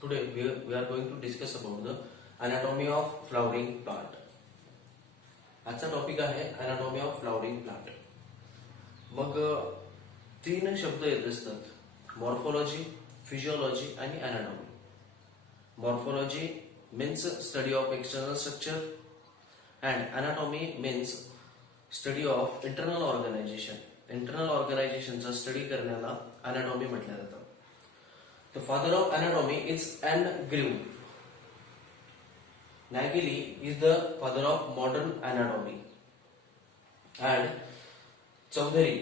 Today we are going to discuss about the anatomy of flowering plant. आजचा topic आहे anatomy of flowering plant. मग तीन शब्द येत असतात, मॉर्फोलॉजी, फिजियोलॉजी आणि anatomy. Morphology means study of external structure and anatomy means study of internal organization. Internal organization चा study करण्याला anatomy म्हटलं जातं. The father of anatomy is Anne Grew. Nageli is the father of modern anatomy. And Chowdhury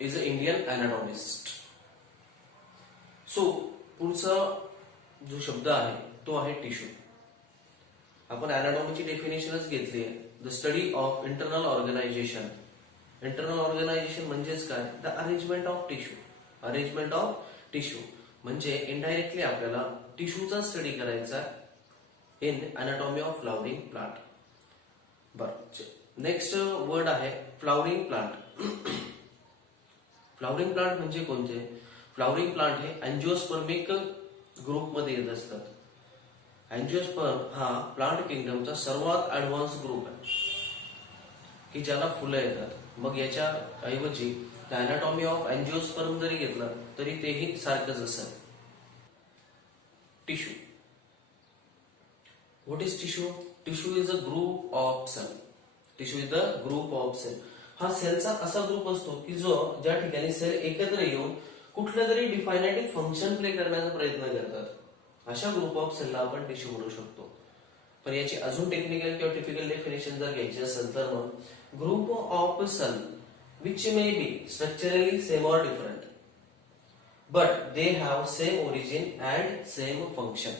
is an Indian anatomist. So, पुढचा जो शब्द आहे तो आहे टिश्यू. आपण अनाटॉमीची डेफिनेशनच घेतली आहे, the study of internal organisation. Internal organisation म्हणजेच काय, the arrangement of tissue. Arrangement of tissue म्हणजे इनडायरेक्टली आपल्याला टिश्यूचा स्टडी करायचा in anatomy of flowering plant. बरं, नेक्स्ट वर्ड आहे फ्लॉवरिंग प्लांट. फ्लॉवरिंग प्लांट म्हणजे कोणते? फ्लॉवरिंग प्लांट हे अँजिओस्पर्मिक ग्रुप मध्ये येत असतात. अँजिओस्पर्म हा प्लांट किंगडमचा सर्वात ऍडव्हान्स ग्रुप आहे की ज्याला फुलं येतात. मग याच्या ऐवजी अनाटॉमी ऑफ अँजिओस्पर्म जरी घेतलं तरी तेही सारखंच असेल. Tissue. What is tissue? Tissue is a group of cell. Tissue is the group of cell. हा सेलचा असा ग्रुप असतो की जो ज्या ठिकाणी सेल एकत्र येऊन कुठलं तरी डिफायनाइट फंक्शन प्ले करण्याचा प्रयत्न करतात. अशा ग्रुप ऑफ सेलला आपण टिश्यू म्हणू शकतो. पण याची अजून टेक्निकल किंवा टिपिकल डेफिनेशन जर घ्यायची असेल तर मग group of cell which may be structurally same or different but they have same origin and same function.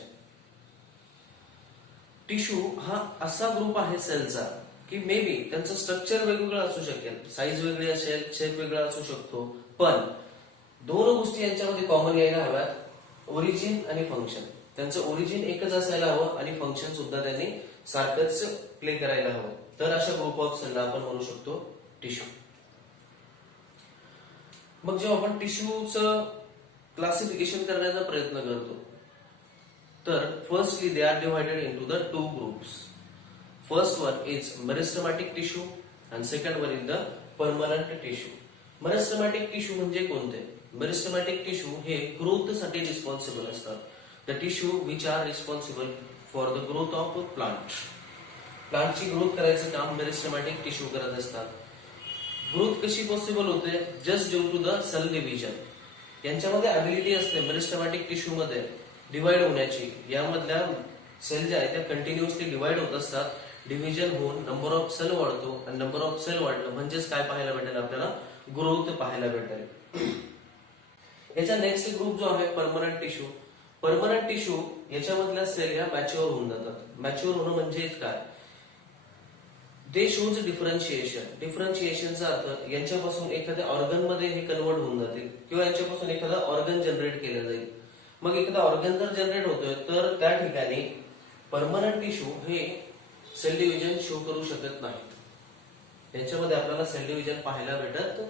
Tissue हा असा ग्रुप आहे सेलचा की मे बी त्यांचं स्ट्रक्चर वेगवेगळं असू शकेल, साईज वेगळी असेल, शेप वेगळा असू शकतो, पण दोन गोष्टी यांच्यामध्ये कॉमन यायला हव्यात, ओरिजिन आणि फंक्शन. त्यांचं ओरिजिन एकच असायला हवं आणि फंक्शन सुद्धा त्यांनी सारखंच प्ले करायला हवं. तर अशा ग्रुप ऑफ सेलला आपण म्हणू शकतो टिश्यू. मग जेव्हा आपण टिश्यूचं क्लासिफिकेशन करण्याचा प्रयत्न करतो तर firstly they are divided into the two groups. First one is meristematic tissue and second one is the permanent tissue. Meristematic tissue म्हणजे कोणते? मेरिस्टेमॅटिक टिश्यू हे ग्रोथ साठी रिस्पॉन्सिबल असतात. The tissue which are responsible for the growth of plant. प्लांटची growth करायचं काम मेरिस्टेमॅटिक tissue करत असतात. ग्रोथ कशी पॉसिबल होते? Just due to the cell division. यांच्यामध्ये अबिलिटी असते मेरिस्टेमॅटिक टिश्यू मध्ये डिवाइड होण्याची. यामधल्या सेल ज्या आहेत त्या कंटिन्युअसली डिवाइड होत असतात. डिव्हिजन होऊन नंबर ऑफ सेल वाढतो आणि नंबर ऑफ सेल वाढलं म्हणजेच काय पाहायला भेटेल आपल्याला? ग्रोथ पाहायला भेटेल. याचा नेक्स्ट ग्रुप जो आहे परमनंट टिश्यू. परमनंट टिश्यू याच्यामधल्या सेल या मॅच्युअर होऊन जातात. मॅच्युअर होणं म्हणजे काय? दे शोज डिफरन्शिएशन. डिफरन्शिएशनचा अर्थ यांच्यापासून एखाद्या ऑर्गन मध्ये हे कन्वर्ट होऊन जातील किंवा यांच्यापासून एखादा ऑर्गन जनरेट केलं जाईल. मग एखादा ऑर्गन जर जनरेट होतोय तर त्या ठिकाणी परमनंट टिश्यू हे सेल डिव्हिजन शो करू शकत नाहीत. यांच्यामध्ये आपल्याला सेल डिव्हिजन पाहायला भेटत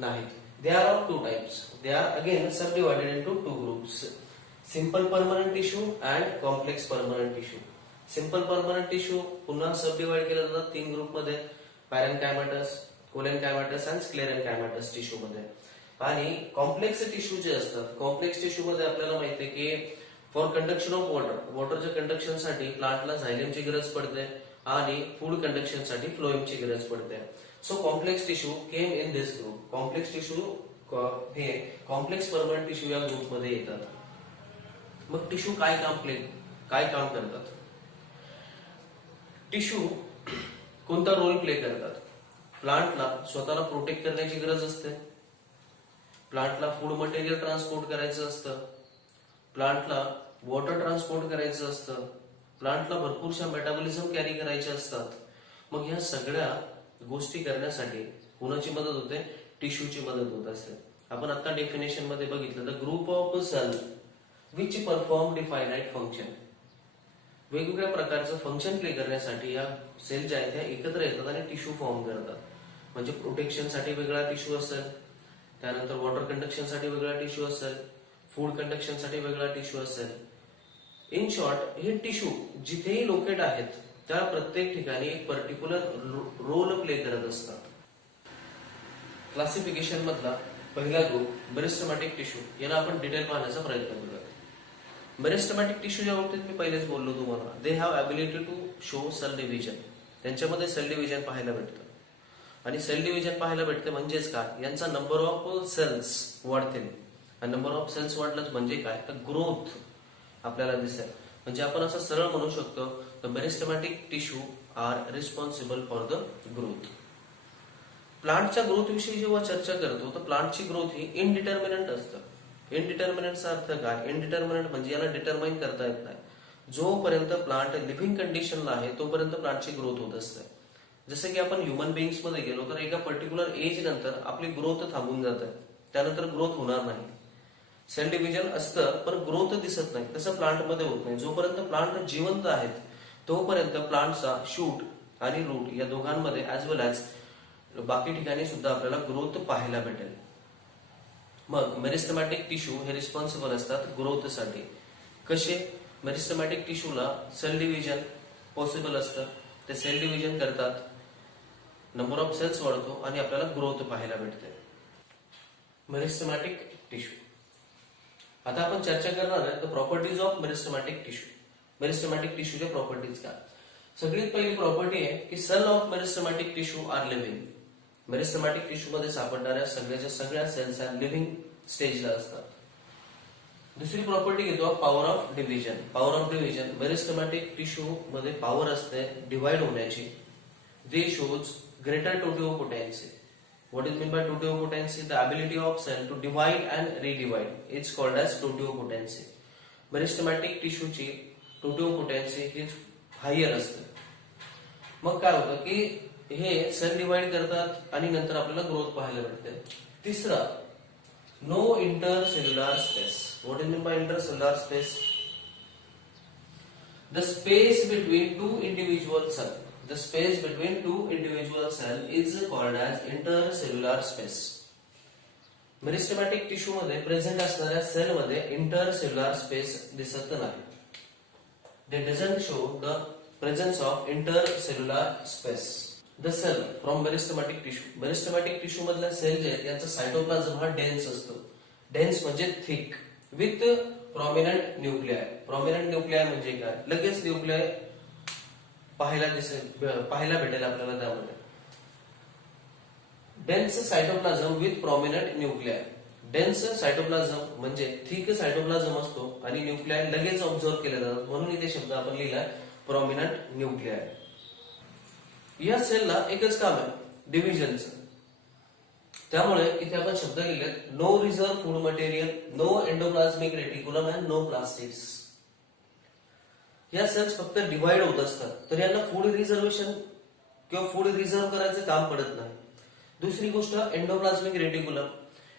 नाहीत. They are of two types. They are again sub divided into two groups, simple permanent tissue and complex permanent tissue. Simple permanent tissue पुन्हा सब डिवाइड केलं जातं तीन ग्रुप मध्ये, पॅरेनकायमॅटस, कोलेनकायमॅटस आणि स्क्लेरेनकायमॅटस टिश्यू मध्ये. आणि कॉम्प्लेक्स टिश्यू जे असतात, कॉम्प्लेक्स टिश्यू मध्ये आपल्याला माहिती आहे की फॉर कंडक्शन ऑफ वॉटर, वॉटरच्या कंडक्शन साठी प्लांटला झायलेमची गरज पडते आणि फूड कंडक्शन साठी फ्लोएमची गरज पडते. So complex tissue came in this group. Complex tissue हे कॉम्प्लेक्स परमनंट टिश्यू या ग्रुप मध्ये येतात. मग टिश्यू काय काम करतात? टिश्यू कोणता रोल प्ले करतात? प्लांटला स्वतःला प्रोटेक्ट करण्याची गरज असते, प्लांटला फूड मटेरियल ट्रान्सपोर्ट करायचं असतं, प्लांटला वॉटर ट्रान्सपोर्ट करायचं असतं, प्लांटला भरपूरशा मेटाबॉलिझम कॅरी करायचे असतात. मग ह्या सगळ्या गोष्टी करण्यासाठी कोणाची मदत होते? टिश्यूची मदत होत असते. आपण आता डेफिनेशन मध्ये बघितलं, the group of cell which perform definite function. वेगवेगळ्या प्रकारचं फंक्शन प्ले करण्यासाठी या सेल ज्या आहेत त्या एकत्र येतात आणि टिश्यू फॉर्म करतात. म्हणजे प्रोटेक्शनसाठी वेगळा टिश्यू असेल, त्यानंतर वॉटर कंडक्शनसाठी वेगळा टिश्यू असेल, फूड कंडक्शनसाठी वेगळा टिश्यू असेल. इन शॉर्ट हे टिश्यू जिथेही लोकेट आहेत त्या प्रत्येक ठिकाणी एक पर्टिक्युलर रोल प्ले करत असतात. क्लासिफिकेशन मधला पहिला ग्रुप मेरिस्टेमॅटिक टिश्यू, याला आपण डिटेल पाहण्याचा प्रयत्न करूया. मेरिस्टेमॅटिक टिश्यूच्या बाबतीत मी पहिलेच बोललो तुम्हाला, they have ability to show cell division. त्यांच्यामध्ये सेल डिव्हिजन पाहायला भेटतं. आणि सेल डिव्हिजन पाहायला भेटते म्हणजेच काय, यांचा नंबर ऑफ सेल्स वाढतील. आणि नंबर ऑफ सेल्स वाढलं म्हणजे काय, तर ग्रोथ आपल्याला दिसेल. म्हणजे आपण असं सरळ म्हणू शकतो, the meristematic tissue are responsible for the growth. प्लांटच्या ग्रोथ विषयी जेव्हा चर्चा करतो तर प्लांटची ग्रोथ ही इनडिटर्मिनंट असतं. इनडिटर्मिनंटचा अर्थ काय, इनडिटर्मिनंट म्हणजे याला डिटरमाइन करता येत नाही. जोपर्यंत प्लांट लिव्हिंग कंडिशनला आहे तोपर्यंत प्लांटची ग्रोथ होत असते. जसं की आपण ह्युमन बिंग्स मध्ये गेलो तर एका पर्टिक्युलर एज नंतर आपली ग्रोथ थांबून जाते, त्यानंतर ग्रोथ होणार नाही. सेल डिव्हिजन असतं पण ग्रोथ दिसत नाही, तसं प्लांटमध्ये होत नाही. जोपर्यंत प्लांट जिवंत आहेत तोपर्यंत प्लांटचा शूट आणि रूट या दोघांमध्ये ऍज वेल ऍज बाकी ठिकाणी सुद्धा आपल्याला ग्रोथ पाहायला भेटेल. मग मेरिस्टेमॅटिक टिश्यू हे रिस्पॉन्सिबल असतात ग्रोथसाठी. कसे, मेरिस्टेमॅटिक टिश्यूला सेल डिव्हिजन पॉसिबल असतं, ते सेल डिव्हिजन करतात, नंबर ऑफ सेल्स वाढतो आणि आपल्याला ग्रोथ पाहायला भेटते. Meristematic tissue. आता आपण चर्चा करणार आहे the properties of meristematic tissue. Meristematic टिश्यूच्या प्रॉपर्टीज काय. सगळ्यात पहिली प्रॉपर्टी आहे की cell of meristematic tissue are living. Meristematic tissue मध्ये सापडणाऱ्या सगळ्या सेल्स ह्या लिव्हिंग स्टेजला असतात. दुसरी प्रॉपर्टी घेतो power of division. Power of division, meristematic tissue मध्ये पॉवर असते डिवाइड होण्याची. They shows greater totipotency. What is meant by totipotency? The ability of cell to divide and redivide. It's called as totipotency. Meristematic tissue ची totipotency ही higher असते. मग काय होतं की हे सेल डिवाइड करतात आणि नंतर आपल्याला ग्रोथ पाहायला भेटते. तिसरा, no intercellular space. What is meant by intercellular space? The space between two individual cells. The space between two individual cells is called as intercellular space. Meristematic tissue मध्ये present असणाऱ्या cell मध्ये intercellular space दिसत नाही. They doesn't show the presence of intercellular space. The cell from meristematic tissue. Meristematic tissue मधल्या cell जे आहेत यांचा cytoplasm हा डेन्स असतो. डेन्स म्हणजे thick with prominent nuclei. Prominent nuclei म्हणजे काय, लगेच न्यूक्लिआय पाहायला भेटेल आपल्याला त्यामध्ये. Dense cytoplasm with prominent nuclei. Dense cytoplasm म्हणजे थिक सायटोप्लाझम असतो आणि न्यूक्लिआय लगेच ऑब्झर्व केले जातात, म्हणून इथे शब्द आपण लिहिलाय प्रॉमिनंट न्यूक्लिआय. या सेलला एकच काम आहे, डिव्हिजनचं. त्यामुळे इथे आपण शब्द लिहिलेत no reserve food material, no endoplasmic reticulum and no plastids. या सेल्स फक्त डिवाइड होत असतात, तर यांना फूड रिझर्वेशन किंवा फूड रिझर्व करायचं काम पडत नाही. दुसरी गोष्ट एंडोप्लाझमिक रेटिक्युलम.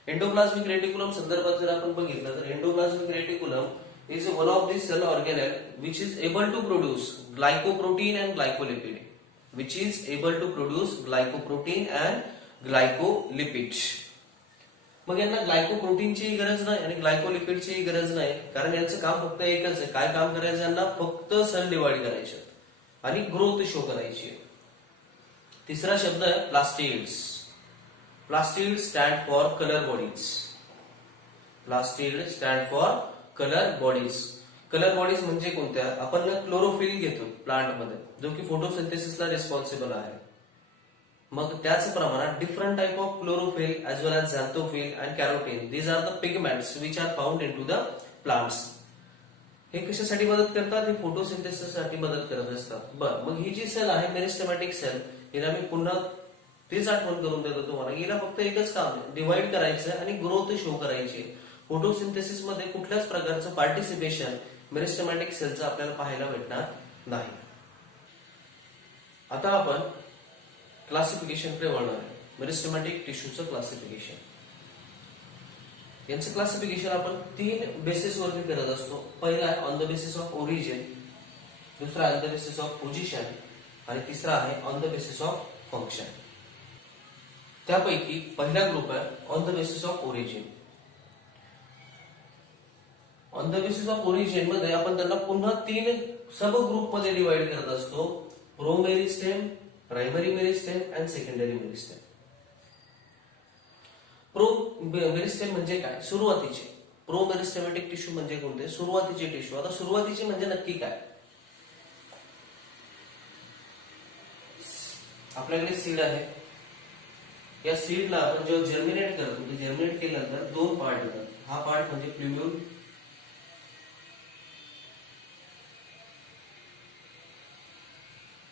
एंडोप्लाझमिक रेटिक्युलम संदर्भात जर आपण बघितलं तर endoplasmic reticulum is one of the cell organelle which is able to produce glycoprotein and glycolipid. Which is able to produce glycoprotein and glycolipids. मग यांना ग्लायकोप्रोटीनची गरज नाही आणि ग्लायकोलिपिडची गरज नाही, कारण यांचं काम फक्त एकच आहे. काय काम करायचं यांना, फक्त सेल डिवाइड करायचे आणि ग्रोथ शो करायची. तिसरा शब्द आहे plastids. Plastids stand for colour bodies. Plastid stand for colour bodies. Colour bodies म्हणजे कोणत्या, आपण क्लोरोफिल घेतो प्लांट मध्ये, जो की फोटोसिंथेसिसला रिस्पॉन्सिबल आहे. मग त्याच प्रमाणात different type of chlorophyll as well as xanthophyll and carotene, these are the pigments which are found in to the plants. हे कशासाठी मदत करतात, हे फोटोसिंथेसिस साठी मदत करत असतात. बर, मग ही जी सेल आहे मेरिस्टेमॅटिक सेल, हिला मी पुन्हा तेच आठवण करून देतो तुम्हाला. हिला फक्त एकच काम आहे, डिवाइड करायचं आणि ग्रोथ शो करायची. फोटोसिंथेसिस मध्ये कुठल्याच प्रकारचं पार्टिसिपेशन मेरिस्टेमॅटिक सेलचं आपल्याला पाहायला भेटणार नाही. आता आपण क्लासिफिकेशन कडे वळणार आहे. मेरिस्टेमॅटिक टिश्यूचं क्लासिफिकेशन. यांचं क्लासिफिकेशन आपण 3 बेसिस वरती करत असतो. पहिला आहे on the basis of origin, दुसरा on the basis of position आणि तिसरा आहे on the basis of function. त्यापैकी पहिला ग्रुप आहे on the basis of origin. On the basis of origin मध्ये आपण त्यांना पुन्हा 3 सब ग्रुप मध्ये डिवाइड करत असतो. Pro meristem, primary meristem and secondary meristem. Pro meristem म्हणजे काय? सुरुवातीचे. प्रो मेरिस्टेमॅटिक टिश्यू म्हणजे कोणते? सुरुवातीचे टिश्यू. आता सुरुवातीचे म्हणजे नक्की काय? आपल्याकडे सीड आहे. या सीडला आपण जेव्हा जर्मिनेट करतो, जर्मिनेट केल्यानंतर 2 पार्ट येतात. हा पार्ट म्हणजे प्ल्युम्यूल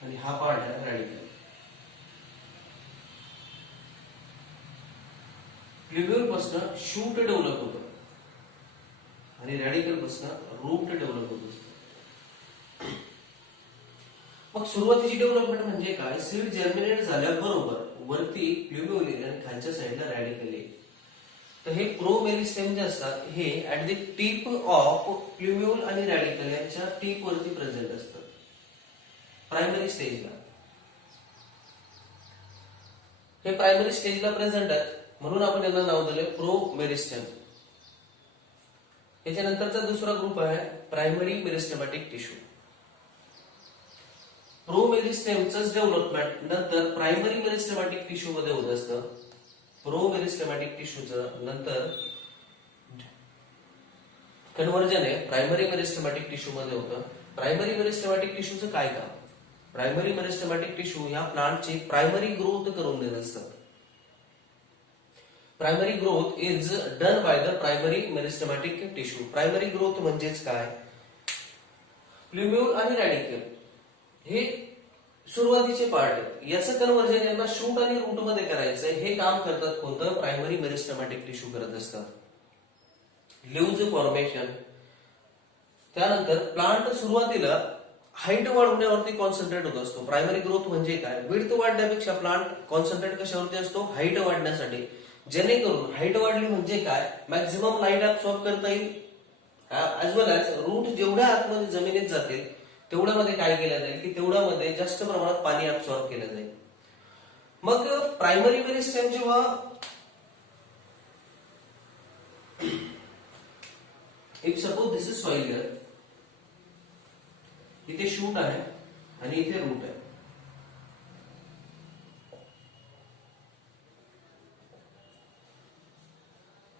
आणि हा पार्ट आहे रॅडिकल. प्ल्युम्यूल पासून शूट डेव्हलप होतं आणि रॅडिकल पासून रूट डेव्हलप होत असतं. मग सुरुवातीची डेव्हलपमेंट म्हणजे काय? सीड जर्मिनेट झाल्याबरोबर वरती प्ल्युम्यूल येईल आणि खालच्या साईडला रॅडिकल येईल. तर हे प्रो मेरिस्टेम जे असतात हे ऍट द टिप ऑफ प्ल्युम्यूल आणि रॅडिकल यांच्या टिप वरती प्रेझेंट असतात प्रायमरी स्टेजला. हे प्रायमरी स्टेजला प्रेझेंट आहेत म्हणून आपण यांना नाव दिले प्रो मेरिस्टेम. याच्यानंतरचा दुसरा ग्रुप आहे primary meristematic tissue. Pro मेरिस्टेमचं development नंतर प्रायमरी मेरिस्टेमॅटिक टिश्यू मध्ये होत असतं. प्रो मेरिस्टेमॅटिक टिश्यूचं नंतर कन्व्हर्जन आहे प्रायमरी मेरिस्टेमॅटिक टिश्यू मध्ये होतं. प्रायमरी मेरिस्टेमॅटिक टिश्यूचं काय काम? प्रायमरी मेरिस्टेमॅटिक टिश्यू ह्या प्लांटची प्रायमरी ग्रोथ करून देत असतात. Primary growth is done by the primary meristematic tissue. Primary growth म्हणजेच काय? प्ल्युम्यूल आणि रॅडिकल हे सुरुवातीचे पार्ट आहेत. याचं कन्व्हर्जन यांना शूट आणि रूट मध्ये करायचंय. हे काम करतात कोणतं? प्रायमरी मेरिस्टेमॅटिक टिश्यू करत असतात. Leaves formation. त्यानंतर प्लांट सुरुवातीला हाईट वाढवण्यावरती कॉन्सन्ट्रेट होत असतो. प्रायमरी ग्रोथ म्हणजे काय? विड्थ वाढण्यापेक्षा प्लांट कॉन्सन्ट्रेट कशावरती असतो? हाईट वाढण्यासाठी. जेणेकरून हाईट वाढली म्हणजे काय? मॅक्झिमम लाईट ऍब्सॉर्ब करता येईल ऍज वेल ऍज रूट जेवढ्या आतमध्ये जमिनीत जातील तेवढ्यामध्ये काय केलं जाईल की तेवढ्यामध्ये जास्त प्रमाणात पाणी ऍब्सॉर्ब केलं जाईल. मग प्रायमरी मेरिस्टेम जेव्हा if suppose this is soil here, इथे शूट आहे आणि इथे रूट आहे.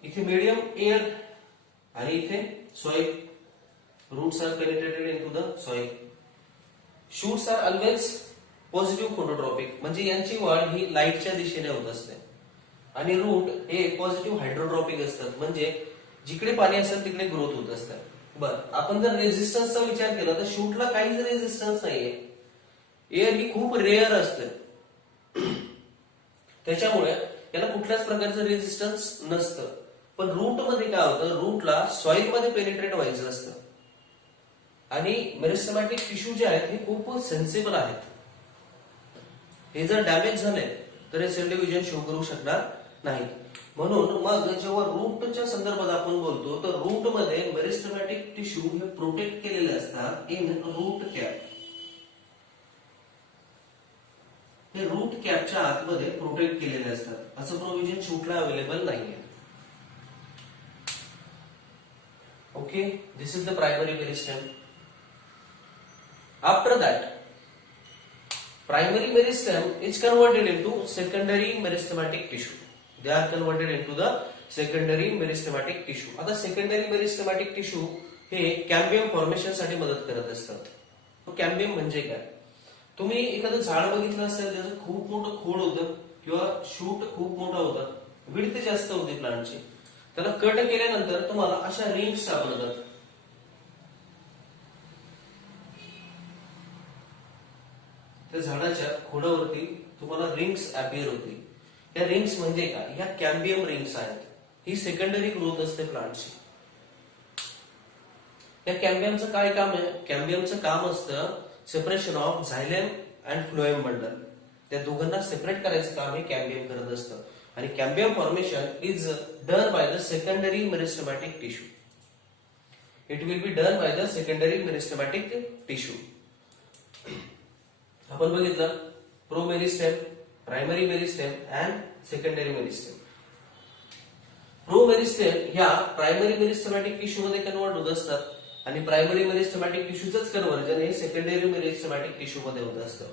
इथे मीडियम एअर आणि इथे soil. Roots are penetrated into the soil. Shoots are always positive phototropic म्हणजे यांची वाढ ही लाईटच्या दिशेने होत असते. आणि रूट हे पॉझिटिव्ह हायड्रोट्रॉपिक असतात म्हणजे जिकडे पाणी असेल तिकडे ग्रोथ होत असतात. बरं, आपण जर रेझिस्टन्सचा विचार केला तर शूटला काहीच रेझिस्टन्स नाहीये. एअर ही खूप रेअर असते त्याच्यामुळे याला कुठल्याच प्रकारचं रेझिस्टन्स नसतं. पण रूट मध्ये काय होतं? रूटला सॉइल मध्ये पेनिट्रेट व्हायचं असतं आणि मेरिस्टेमॅटिक टिश्यू जे आहेत हे खूप सेन्सिबल आहेत. हे जर डॅमेज झाले तर हे सेल डिव्हिजन शो करू शकणार नाही. म्हणून मग जेव्हा रूटच्या संदर्भात आपण बोलतो तर रूट मध्ये मेरिस्टेमॅटिक टिश्यू हे प्रोटेक्ट केलेले असतात इन रूट कॅप. हे रूट कॅपच्या आतमध्ये प्रोटेक्ट केलेले असतात. असं प्रोव्हिजन शूटला अवेलेबल नाहीये. Okay, this is the primary meristem. After that, primary meristem is converted into secondary meristematic tissue. They are converted into the secondary meristematic tissue. आता secondary meristematic tissue हे cambium formation साठी मदत करत असतात. Cambium म्हणजे काय? तुम्ही एखादं झाड बघितलं असेल त्याचं खूप मोठं खोड होतं किंवा शूट खूप मोठा होता, विड्थ जास्त होती प्लांटची. त्याला कट केल्यानंतर तुम्हाला अशा रिंग्स सापडतात. त्या झाडाच्या खोडावरती तुम्हाला रिंग्स अपिअर होतील. या रिंग्स म्हणजे काय? ह्या कॅम्बियम रिंग्स आहेत. ही सेकंडरी ग्रोथ असते प्लांटची. या कॅम्बियमचं काय काम आहे? कॅम्बियमचं काम असतं separation of xylem and phloem bundle. त्या दोघांना सेपरेट करायचं काम हे कॅम्बियम करत असतं. आणि cambium formation is done by the secondary meristematic tissue. It will be done by the secondary meristematic tissue. आपण बघितलं promeristem, primary meristem and secondary meristem. Promeristem ह्या प्रायमरी मेरिस्टेमॅटिक टिश्यू मध्ये convert होत असतात आणि primary meristematic टिश्यूचंच conversion हे secondary meristematic tissue मध्ये होत असतं.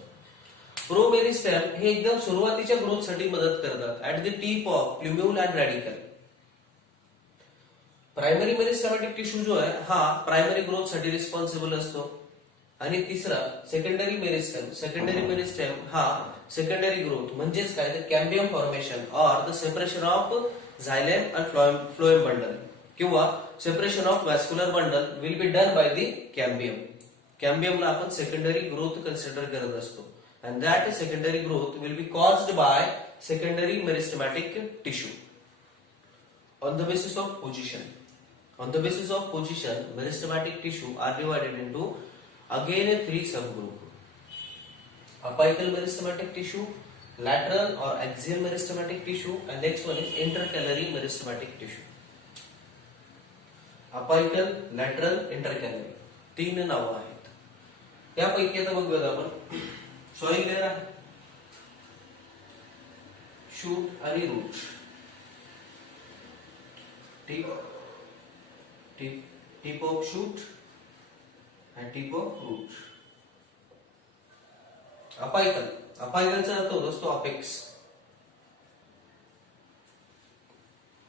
प्रो मेरिस्टेम हे एकदम सुरुवातीच्या ग्रोथसाठी मदत करतात at the tip of plumule and radicle. Primary meristematic tissue जो आहे हा प्रायमरी ग्रोथ साठी रिस्पॉन्सिबल असतो. आणि तिसरा सेकंडरी मेरिस्टेम. सेकंडरी मेरिस्टेम हा सेकंडरी ग्रोथ म्हणजेच काय तर cambium formation or the separation of xylem and phloem bundle किंवा separation of vascular bundle will be done by the cambium. कॅम्बियमला आपण सेकंडरी ग्रोथ कन्सिडर करत असतो and that secondary growth will be caused by secondary meristematic tissue. On the basis of position, meristematic tissue are divided into again 3 subgroups: apical meristematic tissue, lateral or axial meristematic tissue, and next one is intercalary meristematic tissue. Apical, lateral, intercalary 3 नाव आहेत. यापैकी आता बघूया आपण soil layer आहे, shoot आणि root. Tip of shoot आणि tip of root. अपायकलचा अर्थ होतो तो अपेक्स.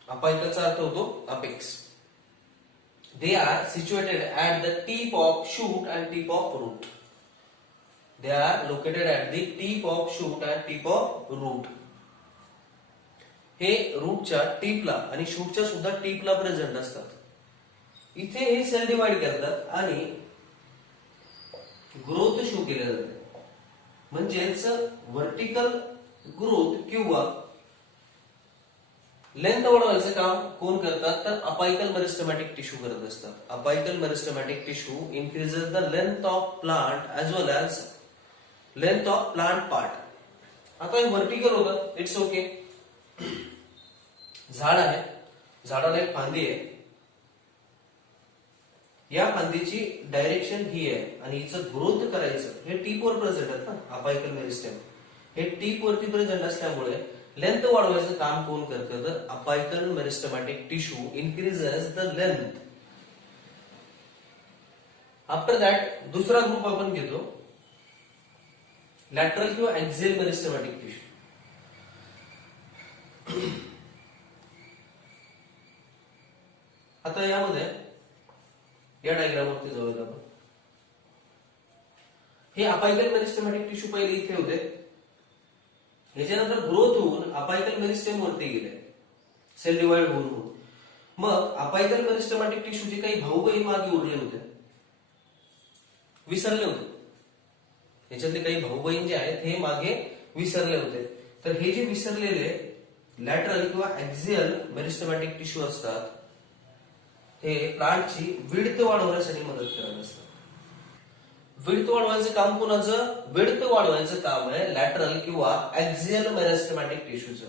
अपायकलचा अर्थ होतो apex. They are situated at the tip of shoot and tip of root. They are located at the tip of shoot and tip of root. हे रूटच्या टिपला आणि शूटच्या सुद्धा टिपला प्रेझेंट असतात. इथे हे सेल डिवाइड करतात आणि ग्रोथ शो केले जाते. म्हणजेच व्हर्टिकल ग्रोथ किंवा लेंथ वाढवायचं काम कोण करतात तर अपायकल मेरिस्टेमॅटिक टिश्यू करत असतात. Apical meristematic tissue increases the length of plant as well as length of plant part. आता हे व्हर्टिकल होतं, इट्स ओके. झाड आहे, झाडाला एक फांदी आहे, या फांदीची डायरेक्शन ही आहे आणि हिचं ग्रोथ करायचं हे टीपवर प्रेझेंट आहे ना. अपायकल मेरिस्टेम हे टीप वरती प्रेझेंट असल्यामुळे लेंथ वाढवायचं काम कोण करतं तर apical meristematic tissue increases the length. After that दुसरा ग्रुप आपण घेतो लॅटरल किंवा ऍक्झियल मेरिस्टेमॅटिक टिश्यू. आता यामध्ये या डायग्राम वरती जाऊयात आपण. हे अपायकल मेरिस्टेमॅटिक टिश्यू पहिले इथे होते, ह्याच्यानंतर ग्रोथ होऊन अपायकल मेरिस्टेम वरती गेले सेल डिवाइड होऊन. मग अपायकल मेरिस्टेमॅटिक टिश्यूचे काही भाऊ बहीण मागे उरले होते, विसरले होते. याच्यातले काही भाऊ बहीण जे आहेत हे मागे विसरले होते. तर हे जे विसरलेले लॅटरल किंवा ऍक्झियल मेरिस्टेमॅटिक टिश्यू असतात हे प्लांटची विड्थ वाढवण्यासाठी मदत करत असतात. विड्थ वाढवायचं काम कोणाचं? विड्थ वाढवायचं काम आहे लॅटरल किंवा ऍक्झियल मेरिस्टेमॅटिक टिश्यूचं.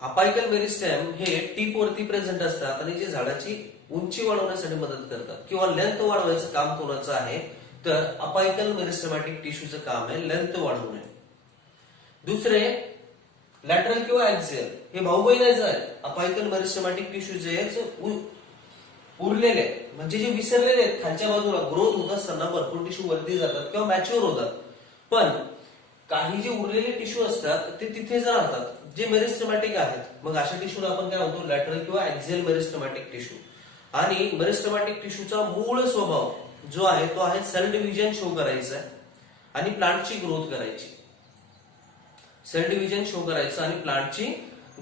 अपायकल मेरिस्टेम हे टिप वरती प्रेझेंट असतात आणि जे झाडाची उंची वाढवण्यासाठी मदत करतात किंवा लेंथ वाढवायचं काम कोणाचं आहे तर अपायकल मेरिस्टेमॅटिक टिश्यूचं काम आहे लेंथ वाढवणे. दुसरे लॅटरल किंवा ऍक्झियल हे भाऊ बहिणीचं आहे. अपायकल मेरिस्टेमॅटिक टिश्यू जे उरलेले म्हणजे जे विसरलेले आहेत खालच्या बाजूला ग्रोथ होत असताना भरपूर टिश्यू वरती जातात किंवा मॅच्युअर होतात, पण काही जे उरलेले टिश्यू असतात ते तिथेच राहतात जे मेरिस्टेमॅटिक आहेत. मग अशा टिश्यूला आपण काय म्हणतो लॅटरल किंवा ऍक्झियल मेरिस्टेमॅटिक टिश्यू. आणि मेरिस्टेमॅटिक टिश्यूचा मूळ स्वभाव जो आहे तो आहे सेल डिव्हिजन शो करायचा आणि प्लांटची ग्रोथ करायची. सेल डिव्हिजन शो करायचं आणि प्लांटची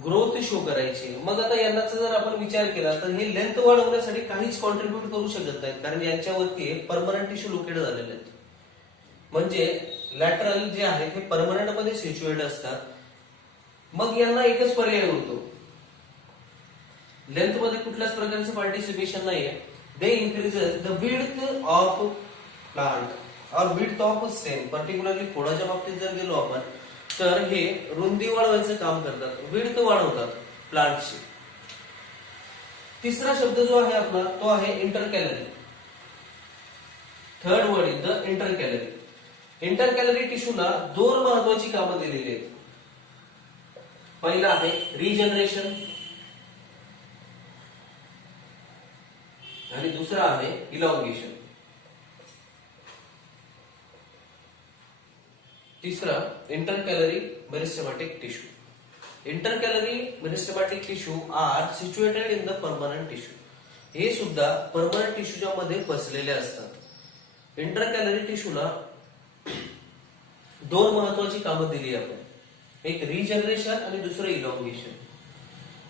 ग्रोथ शो करायची. मग आता यांचा जर आपण विचार केला तर हे लेंथ वाढवण्यासाठी काहीच कॉन्ट्रीब्युट करू शकत नाहीत कारण यांच्यावरती परमनंट टिश्यू लोकेट झालेले आहेत. म्हणजे लॅटरल जे आहेत हे परमनंट मध्ये सिच्युएट असतात. मग यांना एकच पर्याय उरतो, लेंथ मध्ये कुठल्याच प्रकारचं पार्टिसिपेशन नाहीये. They increases the width of plant or width of stem. Particularly खोडाच्या बाबतीत जर गेलो आपण तर हे रुंदी वाढवायचं काम करतात, विड्थ वाढवतात प्लांटची. तिसरा शब्द जो आहे आपला तो आहे intercalary. Third word is the intercalary. Intercalary टिश्यूला दोन महत्वाची कामं दिलेली आहेत. पहिला आहे रिजनरेशन आणि दुसरा आहे इलॉंगेशन. तिसरा intercalary meristematic tissue. Intercalary meristematic tissue are situated in the permanent tissue. हे सुद्धा परमनंट टिश्यूच्या मध्ये फसलेले असतात. इंटरकॅलरी टिश्यूला दोन महत्वाची कामं दिली आपण, एक रिजनरेशन आणि दुसरं इलॉंगेशन.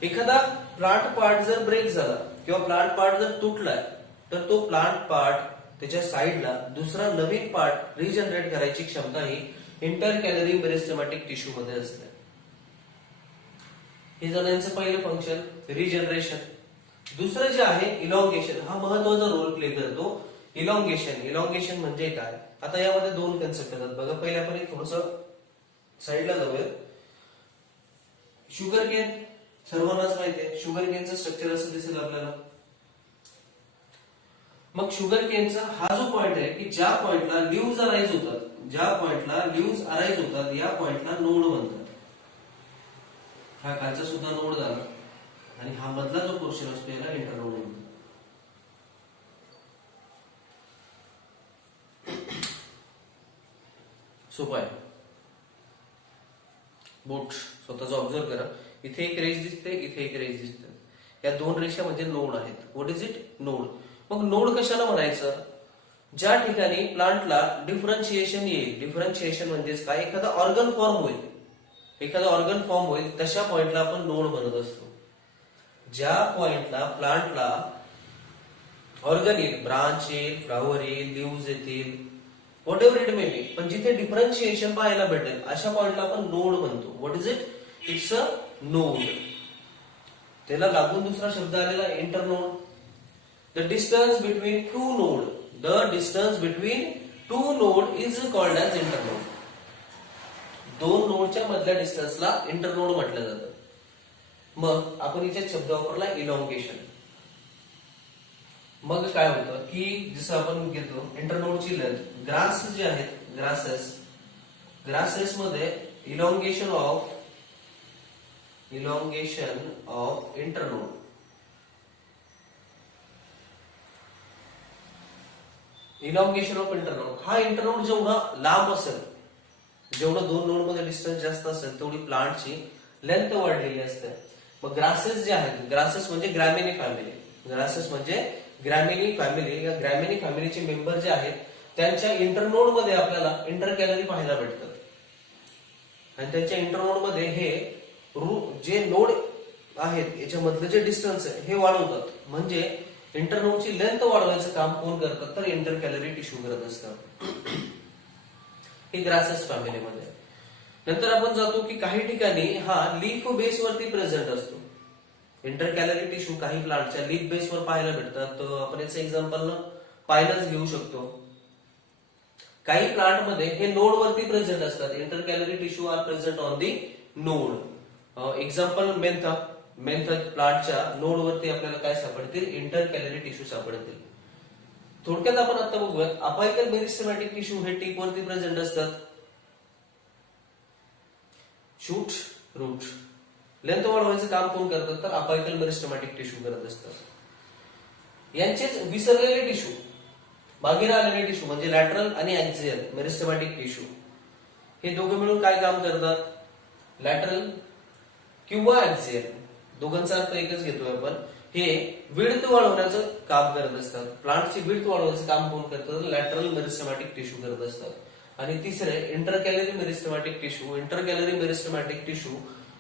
एखादा प्लांट पार्ट जर ब्रेक झाला किंवा प्लांट पार्ट जर तुटला तर तो प्लांट पार्ट त्याच्या साईडला दुसरा नवीन पार्ट रिजनरेट करायची क्षमता ही इंटरकॅलरी मेरिस्टेमॅटिक टिश्यू मध्ये असते. हे झालं यांचं पहिलं फंक्शन रिजनरेशन. दुसरं जे आहे इलॉंगेशन, हा महत्वाचा रोल प्ले करतो. इलॉंगेशन म्हणजे काय? आता यामध्ये दोन कन्सेप्ट येतात बघा. पहिल्या आपण थोडस साईडला जाऊया. शुगर केन सर्वांनाच माहिती आहे, शुगर केनचं स्ट्रक्चर असं दिसेल आपल्याला. मग शुगर केनचा हा जो पॉइंट आहे की ज्या पॉइंटला लीव्हज अराइज होतात, या पॉइंटला नोड म्हणतात. हा खालचा सुद्धा नोड झाला आणि हा मधला जो पोर्शन असतो याला इंटरनोड म्हणतात. सोपं आहे. बोट स्वतःच ऑब्झर्व करा. इथे एक रेष दिसते, इथे एक रेष दिसते. या दोन रेषा म्हणजे नोड आहेत. What is it? नोड. मग नोड कशाला म्हणायचं? ज्या ठिकाणी प्लांटला डिफरन्शिएशन येईल. डिफरन्शिएशन म्हणजेच काय? एखादा ऑर्गन फॉर्म होईल तशा पॉइंटला आपण नोड म्हणत असतो. ज्या पॉइंटला प्लांटला ऑर्गन येईल, ब्रांच येईल, फ्लावर येईल, लीव्हज येतील, what ever it may be, पण जिथे डिफरन्शिएशन पाहायला भेटेल अशा पॉइंटला आपण नोड म्हणतो. What is it? It's a node. त्याला लागून दुसरा शब्द आलेला internode. The distance between two node is called as internode. दोन नोडच्या मधल्या डिस्टन्सला इंटरनोड म्हटलं जातं. मग आपण इथे शब्द वापरला इलॉंगेशन. मग काय होतं की जसं आपण घेतो इंटरनोडची लेंथ, ग्रास जे आहेत ग्रासेस मध्ये इलॉंगेशन ऑफ इंटरनोड. हा इंटरनोड जेवढा लांब असेल, जेवढं दोन नोड मध्ये डिस्टन्स जास्त असेल तेवढी प्लांटची लेंथ वाढलेली असते. मग ग्रासेस जे आहेत, ग्रासेस म्हणजे ग्रॅमिनी फॅमिली, या ग्रॅमिनी फॅमिलीचे मेंबर जे आहेत त्यांच्या इंटरनोड मध्ये आपल्याला इंटरकॅलरी पाहायला भेटतात. आणि त्यांच्या इंटरनोड मध्ये हे जे नोड आहेत याच्यामधलं जे डिस्टन्स आहे हे वाढवतात. म्हणजे इंटरनोडची लेंथ वाढवायचं काम कोण करतात? तर इंटरकॅलरी टिश्यू करत असतात. ही ग्रासेस फॅमिलीमध्ये. नंतर आपण जातो की काही ठिकाणी हा लीफ बेस वरती प्रेझेंट असतो. इंटरकॅलरी टिश्यू काही प्लांटच्या लीफ बेसवर पाहायला भेटतात. तर आपण याचं एक्झाम्पल पायलच घेऊ शकतो. काही प्लांट मध्ये हे नोड वरती प्रेझेंट असतात. Intercalary tissue are present on the node. Example mentha प्लांटच्या नोड वरती आपल्याला काय सापडतील? इंटरकॅलरी टिश्यू सापडतील. थोडक्यात आपण आता बघूया. अपायकल मेरिस्टेमॅटिक टिश्यू हे टिप वरती प्रेझेंट असतात. शूट, रूट, लेंथ वाढवायचं काम कोण करतात? तर अपायकल मेरिस्टेमॅटिक टिश्यू करत असतात. यांचेच विसरलेले टिश्यू, मागे राहिलेले टिश्यू म्हणजे लॅटरल आणि ऍक्झियल मेरिस्टेमॅटिक टिश्यू, हे दोघं मिळून काय काम करतात? लॅटरल किंवा ऍक्झियल, दोघांचा अर्थ एकच घेतोय आपण. हे विड्थ वाढवण्याचं काम करत असतात. प्लांटची विड्थ वाढवण्याचं काम कोण करतात? लॅटरल मेरिस्टेमॅटिक टिश्यू करत असतात. आणि तिसरे इंटरकॅलरी meristematic tissue. Intercalary meristematic tissue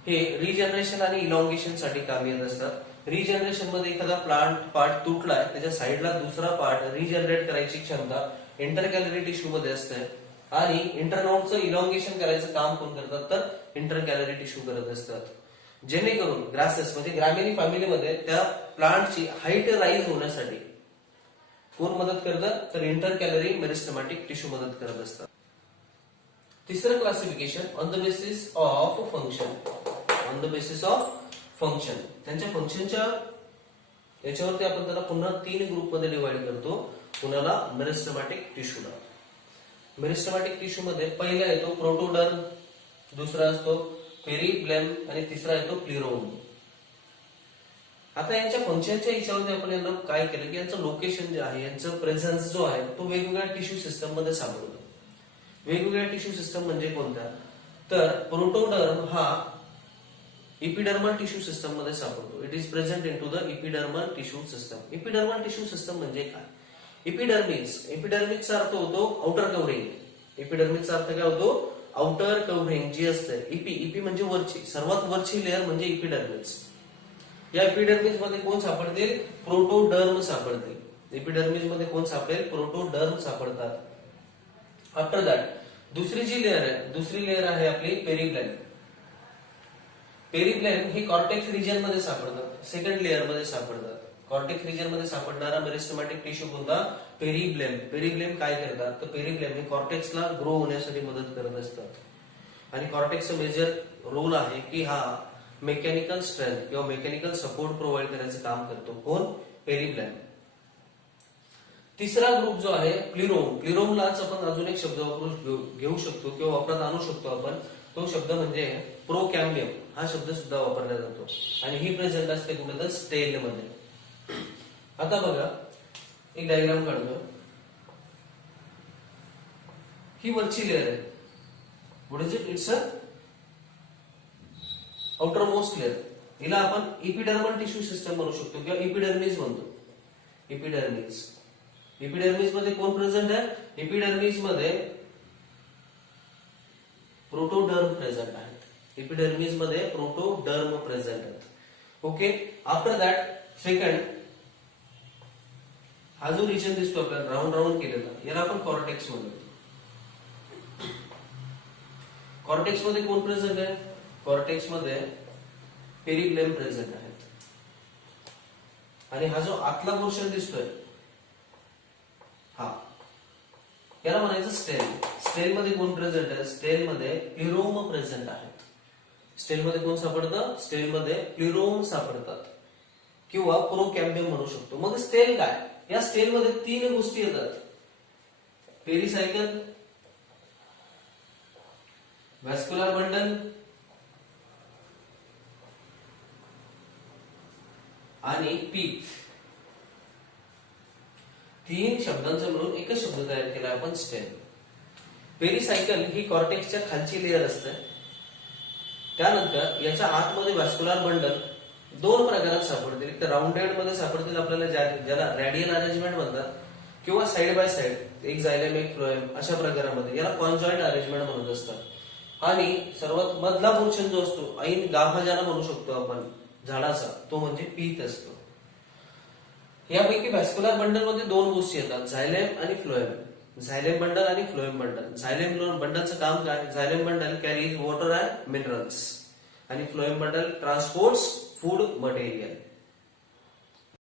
हे रिजनरेशन आणि इलॉंगेशन साठी काम येत असतात. रिजनरेशन मध्ये एखादा प्लांट पार्ट तुटलाय, त्याच्या साईडला दुसरा पार्ट रिजनरेट करायची क्षमता इंटरकॅलरी टिश्यू मध्ये असते. आणि इंटरनोडचं इलॉंगेशन करायचं काम कोण करतात? तर इंटरकॅलरी टिश्यू करत असतात. जेणेकरून ग्रासेस म्हणजे ग्रॅमिनी फॅमिलीमध्ये त्या प्लांटची हाईट राईज होण्यासाठी कोण मदत करतं? तर इंटरकॅलरी मेरिस्टेमॅटिक टिश्यू मदत करत असतात. तिसरं classification on the basis of function. त्यांच्या फंक्शनच्या याच्यावरती आपण त्याला पुन्हा 3 ग्रुप मध्ये डिवाइड करतो. कुणाला? मेरिस्टेमॅटिक टिश्यूला. मेरिस्टेमॅटिक टिश्यू मध्ये पहिला येतो प्रोटोडर्म, दुसरा असतो पेरिब्लेम आणि तिसरा येतो प्लिरोम. आता यांच्या फंक्शनच्या हिच्यामध्ये आपण यांना काय केलं की यांचं लोकेशन जे आहे, यांचं प्रेझन्स जो आहे तो वेगवेगळ्या टिश्यू सिस्टम मध्ये सापडतो. वेगवेगळ्या टिश्यू सिस्टम म्हणजे कोणत्या, तर प्रोटोडर्म हा इपिडर्मल टिश्यू सिस्टम मध्ये सापडतो. It is present in to the epidermal tissue system. Epidermal tissue system म्हणजे काय, इपिडर्मिसचा अर्थ होतो आउटर कव्हरिंग. इपिडर्मिसचा अर्थ काय होतो, आउटर कव्हरिंग जी असते. इपी म्हणजे वरची, सर्वात वरची लेअर म्हणजे इपिडर्मिस. या इपिडर्मिस मध्ये कोण सापडतील, प्रोटोडर्म सापडतील. इपिडर्मिस मध्ये कोण सापडेल, प्रोटोडर्म सापडतात. आफ्टर दॅट दुसरी जी लेअर आहे, दुसरी लेअर आहे आपली पेरिब्लेम. पेरिब्लेम हे कॉर्टेक्स रिजन मध्ये सापडतात, सेकंड लेअर मध्ये सापडतात. कॉर्टेक्स रिजन मध्ये सापडणारा मेरिस्टेमॅटिक टिश्यू कोणता, पेरिब्लेम. पेरिब्लेम काय करतात, तर पेरिब्लेम हे कॉर्टेक्सला ग्रो होण्यासाठी मदत करत असतात. आणि कॉर्टेक्सचा मेजर रोल आहे की हा मेकॅनिकल स्ट्रेंथ किंवा मेकॅनिकल सपोर्ट प्रोव्हाइड करायचं काम करतो. कोण, पेरिब्लेम. तिसरा ग्रुप जो आहे प्लिरोम. प्लिरोमलाच आपण अजून एक शब्द वापरून घेऊ शकतो किंवा वापरात आणू शकतो आपण. तो शब्द म्हणजे प्रोकॅम्बियम. हा शब्द सुद्धा वापरला जातो आणि ही प्रेझेंट असते कुठे तर स्टेल मध्ये. आता बघा एक डायग्राम काढतो. ही वरची लेअर आहे. What is it, it's a outer most layer. हिला आपण इपिडर्मल टिश्यू सिस्टम म्हणू शकतो किंवा इपिडर्मिस म्हणतो. इपिडर्मिस. इपिडर्मिस मध्ये कोण प्रेझेंट आहे, इपिडर्मिस मध्ये प्रोटोडर्म प्रेझेंट आहेत. इपिडर्मिस मध्ये प्रोटोडर्म प्रेझेंट आहेत. ओके. आफ्टर दॅट सेकंड हा जो रिजन दिसतो आपल्याला राऊंड राऊंड केलेला, याला आपण कॉर्टेक्स म्हणतो. कॉर्टेक्स मध्ये कोण प्रेझेंट आहे, कॉर्टेक्स मध्ये पेरिब्लेम प्रेझेंट आहेत. आणि हा जो आतला पोर्शन दिसतोय हा, याला म्हणायचं स्टेल. स्टेल मध्ये कोण प्रेझेंट आहे, स्टेल मध्ये प्लिरोम प्रेझेंट आहेत. स्टेल मध्ये कोण सापडतं, स्टेल मध्ये प्लिरोम सापडतात किंवा प्रोकॅम्बियम म्हणू शकतो. मग स्टेल काय, या स्टेल मध्ये तीन गोष्टी येतात. पेरिसायकल, व्हॅस्क्युलर बंडल आणि पीक. तीन शब्दांचा मिळून एकच शब्द तयार केला आपण, स्टेल. पेरिसायकल ही कॉर्टेक्सच्या खालची लेअर असते. त्यानंतर याच्या आतमध्ये व्हॅस्क्युलर बंडल दोन प्रकारात सापडतील. एक तर राऊंडेड मध्ये सापडतील आपल्याला, ज्याला रॅडियल अरेंजमेंट म्हणतात, किंवा साइड बाय साइड, एक जायलेम एक फ्लोएम अशा प्रकारामध्ये, याला कॉन्जॉइंट अरेंजमेंट म्हणत असतात. आणि सर्वात मधला पोर्शन जो असतो, ऐन गाभा ज्याला म्हणू शकतो आपण झाडाचा, तो म्हणजे पीक असतो. यापैकी व्हॅस्क्युलर बंडल मध्ये दोन गोष्टी येतात, झायलेम आणि फ्लोएम. झायलेम बंडल आणि फ्लोएम बंडल. झायलेम बंडलचं काम काय, xylem bundle carries water and minerals आणि phloem bundle transports food material.